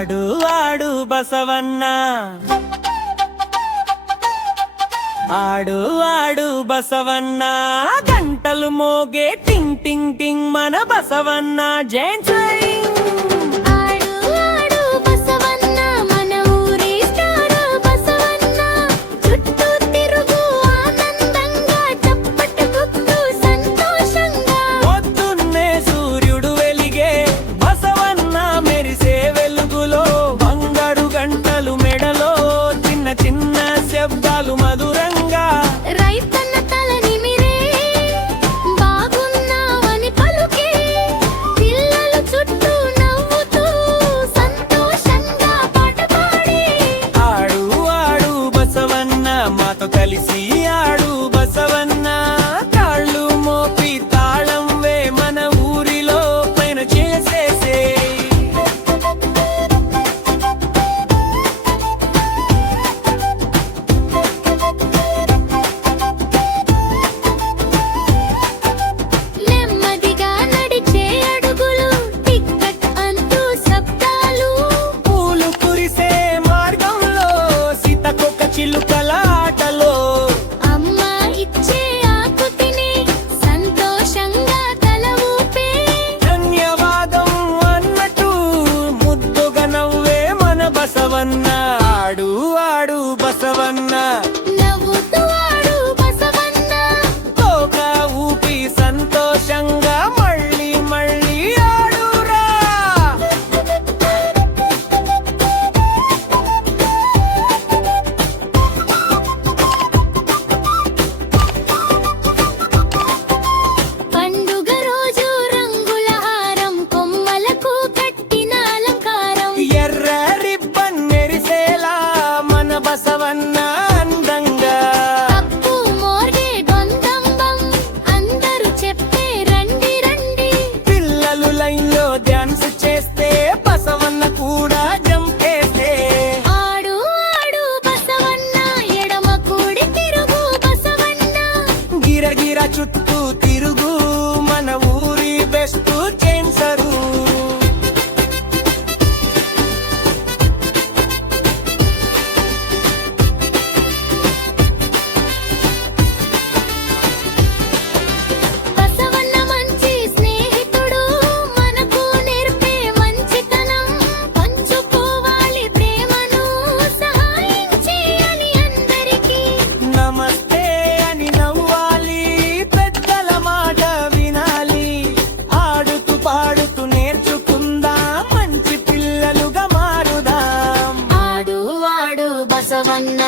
ఆడు ఆడు బసవన్న ఆడు ఆడు బసవన్న గంటలు మోగే టింగ్ టింగ్ టింగ్ మన బసవన్న జైన్ చిన్న శబ్దాలు మధురంగా రైతన్న తల నిమిరే బాగున్నావని పలుకే పిల్లలు చుట్టూ నవ్వుతూ సంతోషంగా పాట పాడే ఆడు ఆడు బసవన్న మాతో కలిసి ఆడు బసవన్న కాళ్ళు మోపి తాళం వే మన ఊరిలో పైన చేసేసే చిలుకల ఆటలో అమ్మ ఇచ్చే ఆకు తిని సంతోషంగా తల ఊపే ధన్యవాదం అన్నట్టు ముద్దుగా నవ్వే మన బసవన్న ఆడు ఆడు బసవన్న నవ్వుతూ ఆడు బసవన్న తోక ఊపి సంతోషంగా మళ్ళీ మళ్ళీ ఆడురా బసవన్న అందంగా తప్పు మోర్గే గొంతంబం అందరూ చెప్పే రండి రండి పిల్లలు లైన్లో డాన్స్ చేస్తే బసవన్న కూడా జంపేస్తే ఆడు ఆడు బసవన్న ఎడమ కూడి తిరుగు బసవన్న గిరగిర చుట్టూ తిరుగు మన ఊరి బెస్ట్ చేన్సరు నమస్తే అని నవ్వాలి పెద్దల మాట వినాలి ఆడుతూ పాడుతూ నేర్చుకుందాం మంచి పిల్లలుగా మారుదాం ఆడు ఆడు బసవన్న